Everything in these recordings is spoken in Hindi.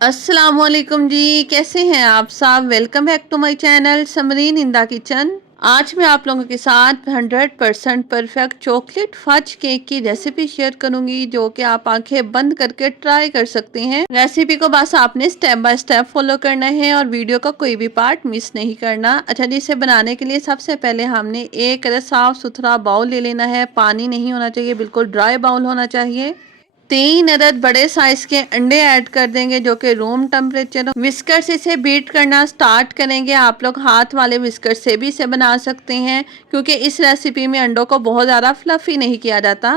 अस्सलाम वालेकुम जी, कैसे हैं आप सब। Welcome back to my channel Samreen in the kitchen. आज मैं आप लोगों के साथ 100% परफेक्ट चॉकलेट फज केक की रेसिपी शेयर करूंगी, जो कि आप आंखें बंद करके ट्राई कर सकते हैं। रेसिपी को बस आपने स्टेप बाय स्टेप फॉलो करना है और वीडियो का कोई भी पार्ट मिस नहीं करना। अच्छा जी, इसे बनाने के लिए सबसे पहले हमने एक साफ सुथरा बाउल ले लेना है। पानी नहीं होना चाहिए, बिल्कुल ड्राई बाउल होना चाहिए। 3 अदद बड़े साइज के अंडे ऐड कर देंगे, जो कि रूम टेम्परेचर। विस्कर से इसे बीट करना स्टार्ट करेंगे। आप लोग हाथ वाले विस्कर से भी इसे बना सकते हैं, क्योंकि इस रेसिपी में अंडों को बहुत ज़्यादा फ्लफी नहीं किया जाता।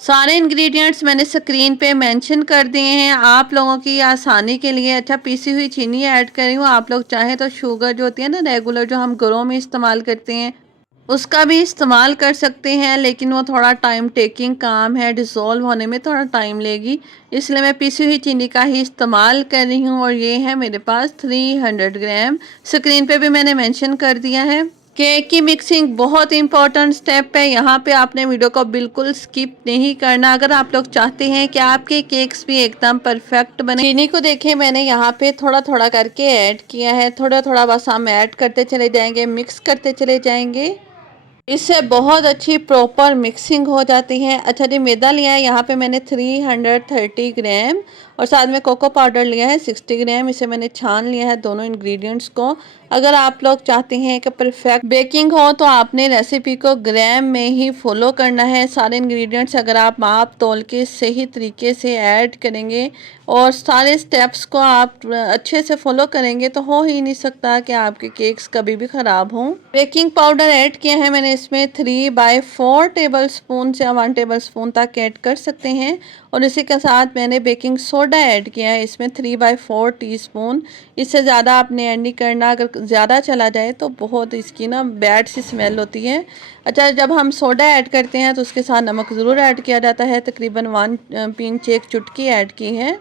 सारे इंग्रेडिएंट्स मैंने स्क्रीन पे मेंशन कर दिए हैं आप लोगों की आसानी के लिए। अच्छा, पीसी हुई चीनी ऐड करी हूँ। आप लोग चाहें तो शुगर जो होती है ना रेगुलर, जो हम घरों में इस्तेमाल करते हैं, उसका भी इस्तेमाल कर सकते हैं, लेकिन वो थोड़ा टाइम टेकिंग काम है, डिसॉल्व होने में थोड़ा टाइम लेगी, इसलिए मैं पिसी हुई चीनी का ही इस्तेमाल कर रही हूँ। और ये है मेरे पास 300 ग्राम। स्क्रीन पे भी मैंने मेंशन कर दिया है। केक की मिक्सिंग बहुत इंपॉर्टेंट स्टेप है, यहाँ पे आपने वीडियो को बिल्कुल स्किप नहीं करना। अगर आप लोग चाहते हैं कि आपके केक्स भी एकदम परफेक्ट बने। चीनी को देखें, मैंने यहाँ पे थोड़ा थोड़ा करके ऐड किया है, थोड़ा थोड़ा बस हम ऐड करते चले जाएंगे, मिक्स करते चले जाएंगे। इससे बहुत अच्छी प्रॉपर मिक्सिंग हो जाती है। अच्छा जी, मैदा लिया है यहाँ पे मैंने 330 ग्राम, और साथ में कोको पाउडर लिया है 60 ग्राम। इसे मैंने छान लिया है दोनों इंग्रेडिएंट्स को। अगर आप लोग चाहते हैं कि परफेक्ट बेकिंग हो, तो आपने रेसिपी को ग्राम में ही फॉलो करना है। सारे इंग्रेडिएंट्स अगर आप माप तोल के सही तरीके से ऐड करेंगे और सारे स्टेप्स को आप अच्छे से फॉलो करेंगे, तो हो ही नहीं सकता कि आपके केक्स कभी भी ख़राब हों। बेकिंग पाउडर ऐड किया है मैंने इसमें 3/4 टेबल स्पून या 1 टेबल स्पून तक ऐड कर सकते हैं। और इसी के साथ मैंने बेकिंग सोडा ऐड किया है इसमें 3/4 टीस्पून। इससे ज़्यादा आपने ऐड नहीं करना, अगर ज़्यादा चला जाए तो बहुत इसकी ना बैड सी स्मेल होती है। अच्छा, जब हम सोडा ऐड करते हैं तो उसके साथ नमक ज़रूर ऐड किया जाता है, तकरीबन 1 पिंच, 1 चुटकी ऐड की है।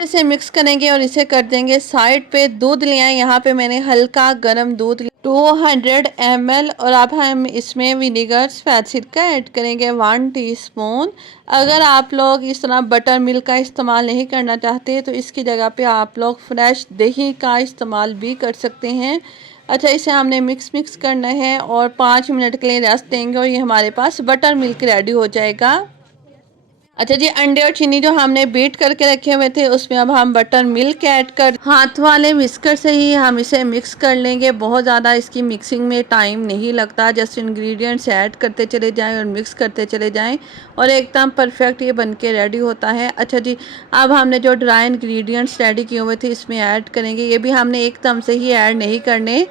इसे मिक्स करेंगे और इसे कर देंगे साइड पे। दूध लिया है यहाँ पे मैंने हल्का गर्म दूध 200 ml, और अब हम इसमें विनेगर सफ़ेद सिरका ऐड करेंगे 1 टीस्पून। अगर आप लोग इस तरह बटर मिल्क का इस्तेमाल नहीं करना चाहते, तो इसकी जगह पे आप लोग फ्रेश दही का इस्तेमाल भी कर सकते हैं। अच्छा, इसे हमने मिक्स करना है और 5 मिनट के लिए रेस्ट देंगे, और ये हमारे पास बटर मिल्क रेडी हो जाएगा। अच्छा जी, अंडे और चीनी जो हमने बीट करके रखे हुए थे, उसमें अब हम बटर मिल्क ऐड कर हाथ वाले विस्कर से ही हम इसे मिक्स कर लेंगे। बहुत ज़्यादा इसकी मिक्सिंग में टाइम नहीं लगता, जस्ट इंग्रेडिएंट्स ऐड करते चले जाएं और मिक्स करते चले जाएं, और एकदम परफेक्ट ये बनके रेडी होता है। अच्छा जी, अब हमने जो ड्राई इंग्रेडिएंट्स रेडी किए हुए थे इसमें ऐड करेंगे। ये भी हमने एकदम से ही ऐड नहीं करने,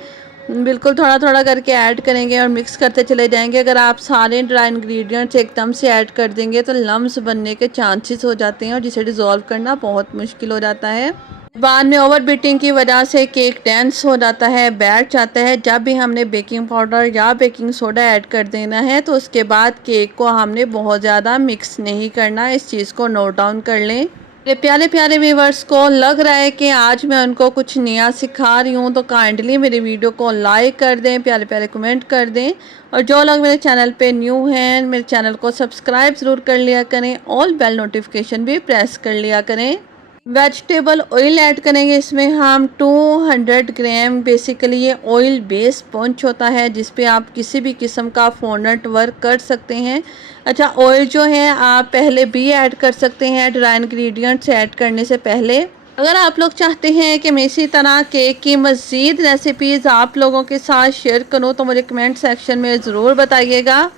बिल्कुल थोड़ा थोड़ा करके ऐड करेंगे और मिक्स करते चले जाएंगे। अगर आप सारे ड्राई इंग्रेडिएंट्स एकदम से ऐड कर देंगे तो लम्स बनने के चांसेस हो जाते हैं, और जिसे डिज़ोल्व करना बहुत मुश्किल हो जाता है। बाद में ओवर बीटिंग की वजह से केक डेंस हो जाता है, बैठ जाता है। जब भी हमने बेकिंग पाउडर या बेकिंग सोडा ऐड कर देना है, तो उसके बाद केक को हमने बहुत ज़्यादा मिक्स नहीं करना। इस चीज़ को नोट डाउन कर लें। मेरे प्यारे प्यारे व्यूवर्स को लग रहा है कि आज मैं उनको कुछ नया सिखा रही हूँ, तो काइंडली मेरी वीडियो को लाइक कर दें, प्यारे प्यारे कमेंट कर दें, और जो लोग मेरे चैनल पे न्यू हैं, मेरे चैनल को सब्सक्राइब ज़रूर कर लिया करें, ऑल बेल नोटिफिकेशन भी प्रेस कर लिया करें। वेजिटेबल ऑयल ऐड करेंगे इसमें हम 200 ग्राम। बेसिकली ये ऑयल बेस स्पंज होता है, जिस पे आप किसी भी किस्म का फॉन्डेंट वर्क कर सकते हैं। अच्छा, ऑयल जो है आप पहले भी ऐड कर सकते हैं ड्राई इंग्रेडिएंट्स ऐड करने से पहले। अगर आप लोग चाहते हैं कि मैं इसी तरह केक की मज़ीद रेसिपीज़ आप लोगों के साथ शेयर करूं, तो मुझे कमेंट सेक्शन में ज़रूर बताइएगा।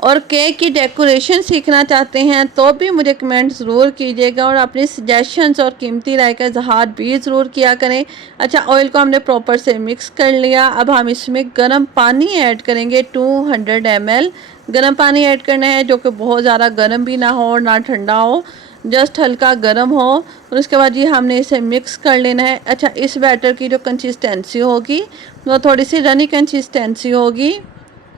और केक की डेकोरेशन सीखना चाहते हैं तो भी मुझे कमेंट ज़रूर कीजिएगा, और अपनी सजेशंस और कीमती राय का इजहार भी ज़रूर किया करें। अच्छा, ऑयल को हमने प्रॉपर से मिक्स कर लिया। अब हम इसमें गर्म पानी ऐड करेंगे 200 ml। गर्म पानी ऐड करना है, जो कि बहुत ज़्यादा गर्म भी ना हो और ना ठंडा हो, जस्ट हल्का गर्म हो। और उसके बाद ये हमने इसे मिक्स कर लेना है। अच्छा, इस बैटर की जो कंसिस्टेंसी होगी वो थोड़ी सी रनी कंसिस्टेंसी होगी।